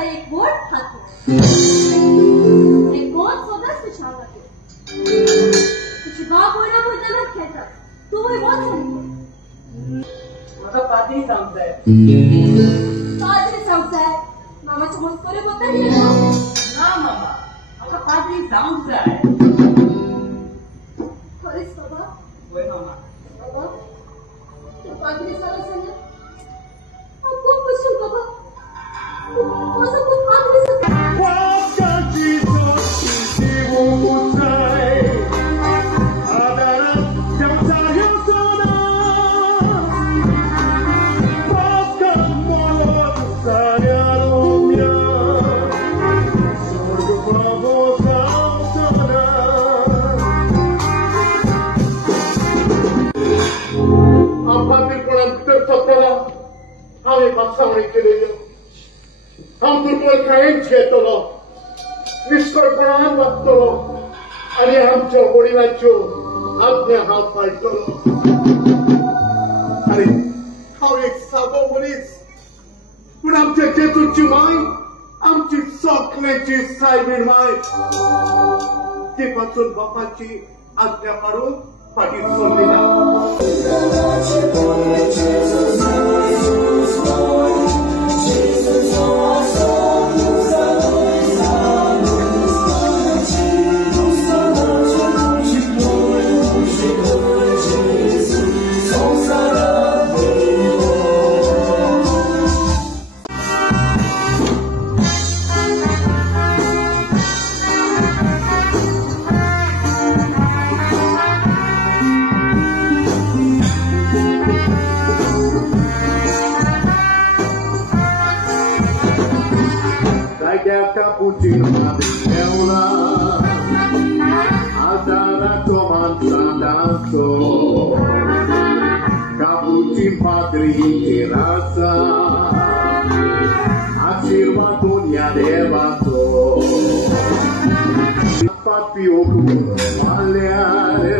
तुमचा एक बोट हात एक गोद स्वतःच तुझ्या हातात तुझी बाप बोला बोलताना खेळतात तू वय बोट सांगते माझा पाठी सांगताय मामाच्या मस्करे बोलतात ना मामा माझा पाठी सांगताय खरेच बाबा होय मामा बाबा तू पाठी सांग खूप खुशी बाबा माझं खूप पाठी हम दुर्बल कायम घेतलो निष्फळपणान वागतलो आणि आमच्या वडिलांच्यो आज्ञा हांव पाळटलो अरे हांव एक सादो मनीस पूण आमच्या जेजूची माय आमची सोकल्याची सायबीण माय ती पासून बापाची आज्ञा पाळून फाटीं सरली ना Cappuccino è una altara comanza d'alto Cappuccino padri che razza a cirvatonia devato Papio maleare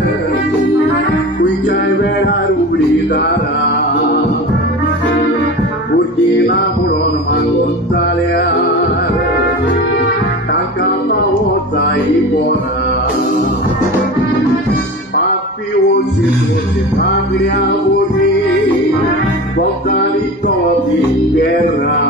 qui c'è vera rubridarà Burkina Muron Mangontaleare Ibona Papi osi fosse paglia volì Voltani copi guerra